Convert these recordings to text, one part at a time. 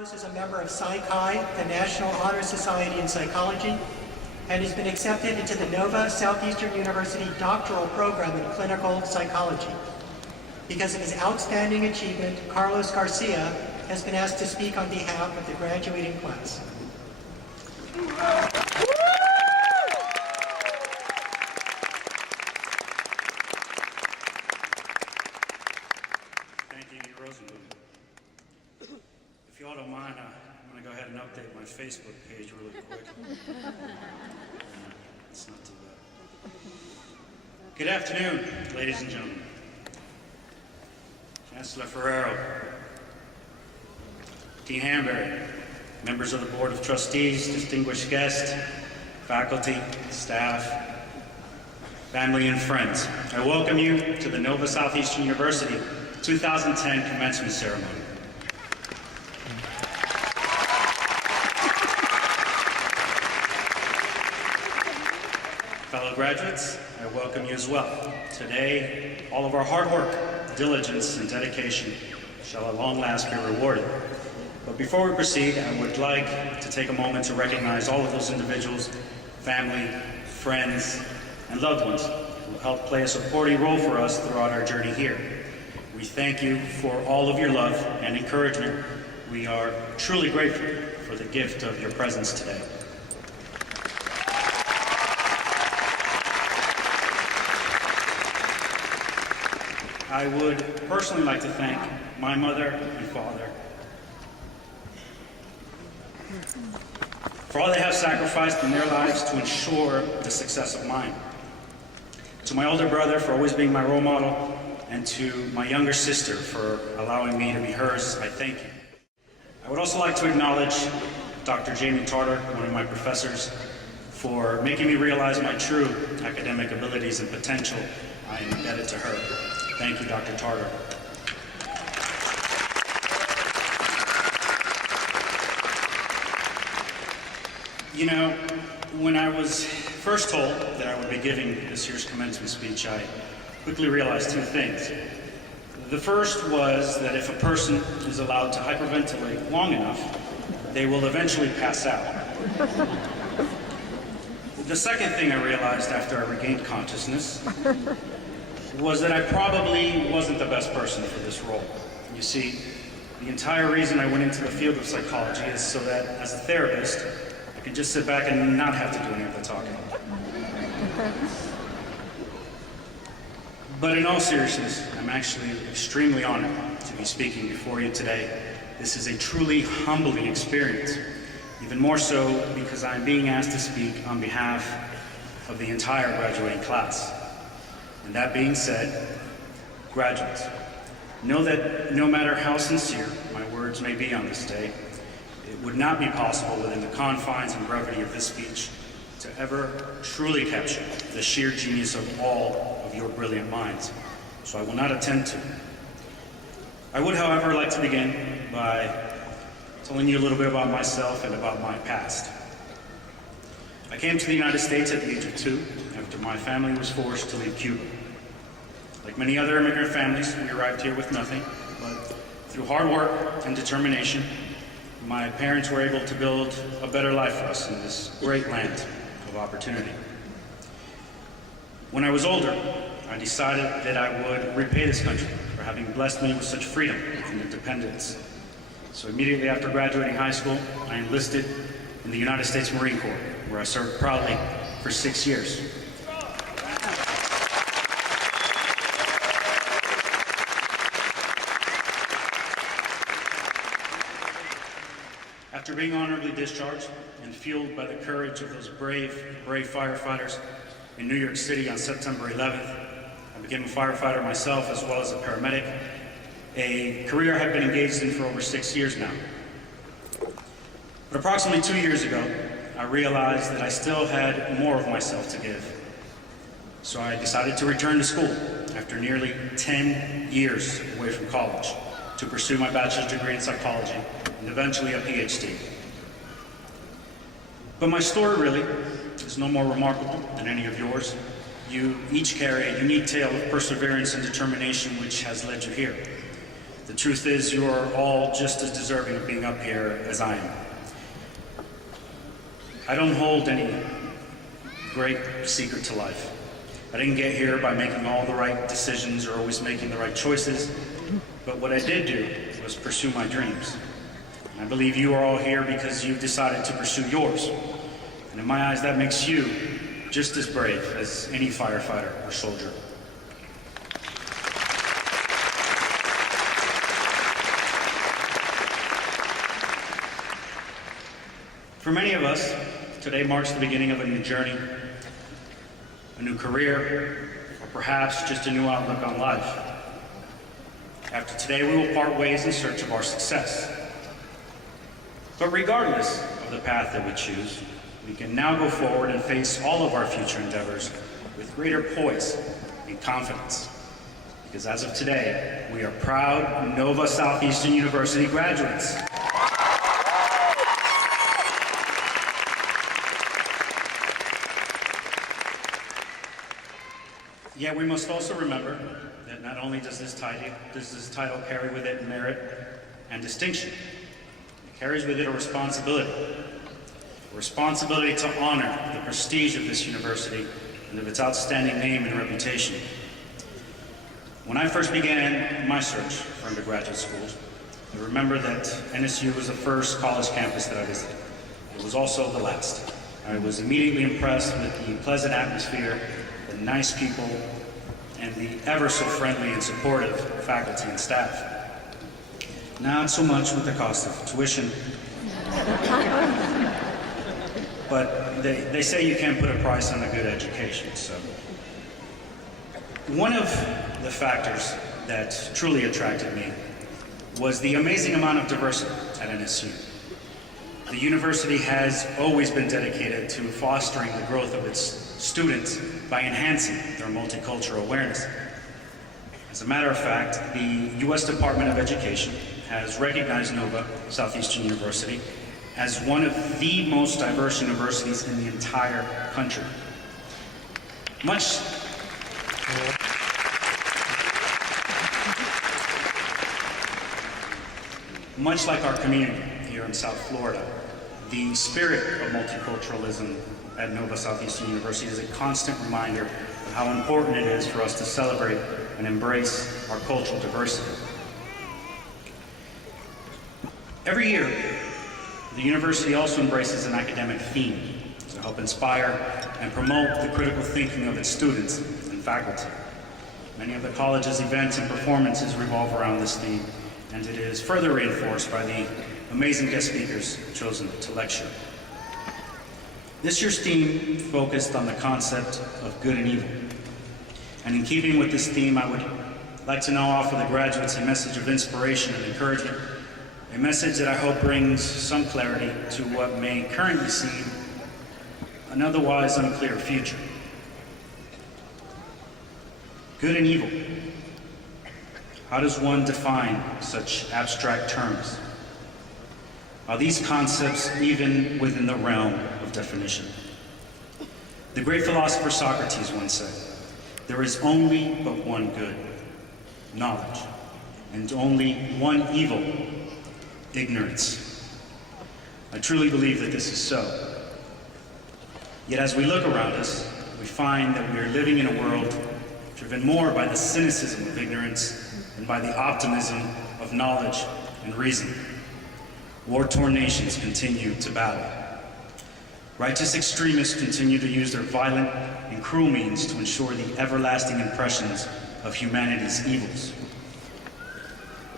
Carlos is a member of Psi Chi, the National Honor Society in Psychology, and has been accepted into the NOVA Southeastern University doctoral program in clinical psychology. Because of his outstanding achievement, Carlos Garcia has been asked to speak on behalf of the graduating class. Thank you, Rosenblum. If you all don't mind, I'm going to go ahead and update my Facebook page really quick. It's not too bad. Good afternoon, ladies and gentlemen. Chancellor Ferrero, Dean Hamberry, members of the Board of Trustees, distinguished guests, faculty, staff, family, and friends. I welcome you to the NOVA Southeastern University 2010 Commencement Ceremony. Fellow graduates, I welcome you as well. Today, all of our hard work, diligence, and dedication shall at long last be rewarded. But before we proceed, I would like to take a moment to recognize all of those individuals, family, friends, and loved ones who helped play a supporting role for us throughout our journey here. We thank you for all of your love and encouragement. We are truly grateful for the gift of your presence today. I would personally like to thank my mother and father for all they have sacrificed in their lives to ensure the success of mine. To my older brother for always being my role model, and to my younger sister for allowing me to be hers, I thank you. I would also like to acknowledge Dr. Jamie Tarter, one of my professors, for making me realize my true academic abilities and potential. I am indebted to her. Thank you, Dr. Tarter. You know, when I was first told that I would be giving this year's commencement speech, I quickly realized two things. The first was that if a person is allowed to hyperventilate long enough, they will eventually pass out. The second thing I realized after I regained consciousness was that I probably wasn't the best person for this role. You see, the entire reason I went into the field of psychology is so that, as a therapist, I can just sit back and not have to do any of the talking. But in all seriousness, I'm actually extremely honored to be speaking before you today. This is a truly humbling experience, even more so because I'm being asked to speak on behalf of the entire graduating class. And that being said, graduates, know that no matter how sincere my words may be on this day, it would not be possible within the confines and brevity of this speech to ever truly capture the sheer genius of all of your brilliant minds. So I will not attempt to. I would, however, like to begin by telling you a little bit about myself and about my past. I came to the United States at the age of 2 after my family was forced to leave Cuba. Like many other immigrant families, we arrived here with nothing, but through hard work and determination, my parents were able to build a better life for us in this great land of opportunity. When I was older, I decided that I would repay this country for having blessed me with such freedom and independence. So immediately after graduating high school, I enlisted in the United States Marine Corps, where I served proudly for 6 years. After being honorably discharged and fueled by the courage of those brave firefighters in New York City on September 11th, I became a firefighter myself as well as a paramedic, a career I have been engaged in for over 6 years now. But approximately 2 years ago, I realized that I still had more of myself to give. So I decided to return to school after nearly 10 years away from college to pursue my bachelor's degree in psychology and eventually a PhD. But my story really is no more remarkable than any of yours. You each carry a unique tale of perseverance and determination which has led you here. The truth is, you are all just as deserving of being up here as I am. I don't hold any great secret to life. I didn't get here by making all the right decisions or always making the right choices, but what I did do was pursue my dreams. And I believe you are all here because you've decided to pursue yours. And in my eyes, that makes you just as brave as any firefighter or soldier. For many of us, today marks the beginning of a new journey, a new career, or perhaps just a new outlook on life. After today, we will part ways in search of our success. But regardless of the path that we choose, we can now go forward and face all of our future endeavors with greater poise and confidence. Because as of today, we are proud Nova Southeastern University graduates. Yet we must also remember that not only does this title carry with it merit and distinction, it carries with it a responsibility to honor the prestige of this university and of its outstanding name and reputation. When I first began my search for undergraduate schools, I remember that NSU was the first college campus that I visited. It was also the last. I was immediately impressed with the pleasant atmosphere, the nice people, and the ever so friendly and supportive faculty and staff. Not so much with the cost of tuition, but they say you can't put a price on a good education, so. One of the factors that truly attracted me was the amazing amount of diversity at NSU. The university has always been dedicated to fostering the growth of its students by enhancing their multicultural awareness. As a matter of fact, the U.S. Department of Education has recognized Nova Southeastern University as one of the most diverse universities in the entire country. Much like our community here in South Florida, the spirit of multiculturalism at Nova Southeastern University is a constant reminder of how important it is for us to celebrate and embrace our cultural diversity. Every year, the university also embraces an academic theme to help inspire and promote the critical thinking of its students and faculty. Many of the college's events and performances revolve around this theme, and it is further reinforced by the amazing guest speakers chosen to lecture. This year's theme focused on the concept of good and evil. And in keeping with this theme, I would like to now offer the graduates a message of inspiration and encouragement, a message that I hope brings some clarity to what may currently seem an otherwise unclear future. Good and evil. How does one define such abstract terms? Are these concepts even within the realm of definition? The great philosopher Socrates once said, "There is only but one good, knowledge, and only one evil, ignorance." I truly believe that this is so. Yet as we look around us, we find that we are living in a world driven more by the cynicism of ignorance than by the optimism of knowledge and reason. War-torn nations continue to battle. Righteous extremists continue to use their violent and cruel means to ensure the everlasting impressions of humanity's evils.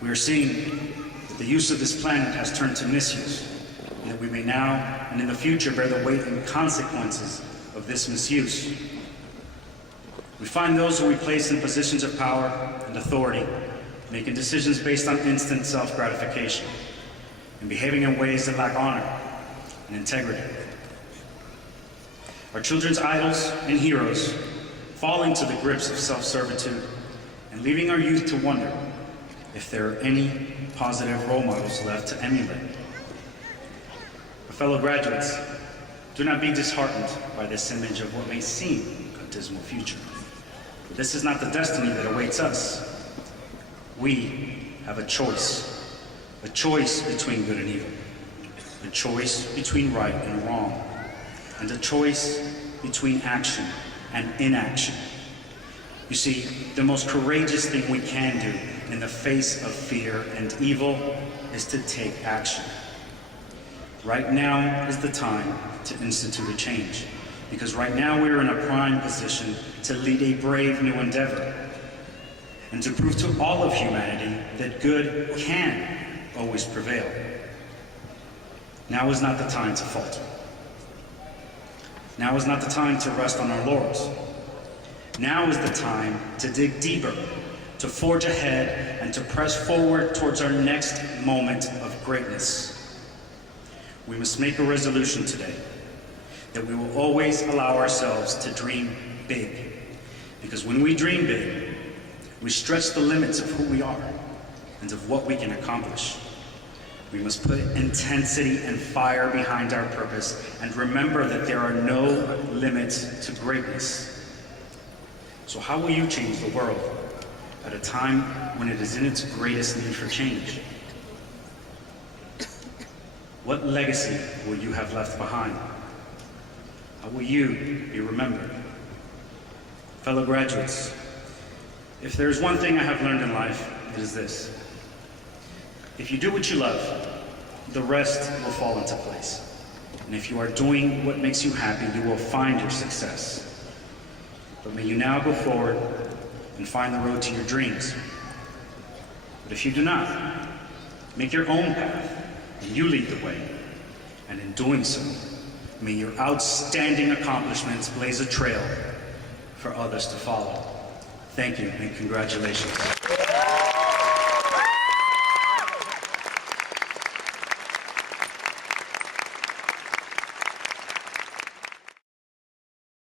We are seeing that the use of this planet has turned to misuse, and that we may now and in the future bear the weight and consequences of this misuse. We find those who we place in positions of power and authority making decisions based on instant self-gratification and behaving in ways that lack honor and integrity. Our children's idols and heroes fall into the grips of self-servitude and leaving our youth to wonder if there are any positive role models left to emulate. My fellow graduates, do not be disheartened by this image of what may seem a dismal future. This is not the destiny that awaits us. We have a choice between good and evil, a choice between right and wrong, and a choice between action and inaction. You see, the most courageous thing we can do in the face of fear and evil is to take action. Right now is the time to institute a change, because right now we are in a prime position to lead a brave new endeavor and to prove to all of humanity that good can always prevail. Now is not the time to falter. Now is not the time to rest on our laurels. Now is the time to dig deeper, to forge ahead, and to press forward towards our next moment of greatness. We must make a resolution today that we will always allow ourselves to dream big. Because when we dream big, we stretch the limits of who we are and of what we can accomplish. We must put intensity and fire behind our purpose and remember that there are no limits to greatness. So how will you change the world at a time when it is in its greatest need for change? What legacy will you have left behind? How will you be remembered? Fellow graduates, if there is one thing I have learned in life, it is this. If you do what you love, the rest will fall into place. And if you are doing what makes you happy, you will find your success. But may you now go forward and find the road to your dreams. But if you do not, make your own path, and you lead the way. And in doing so, may your outstanding accomplishments blaze a trail for others to follow. Thank you and congratulations.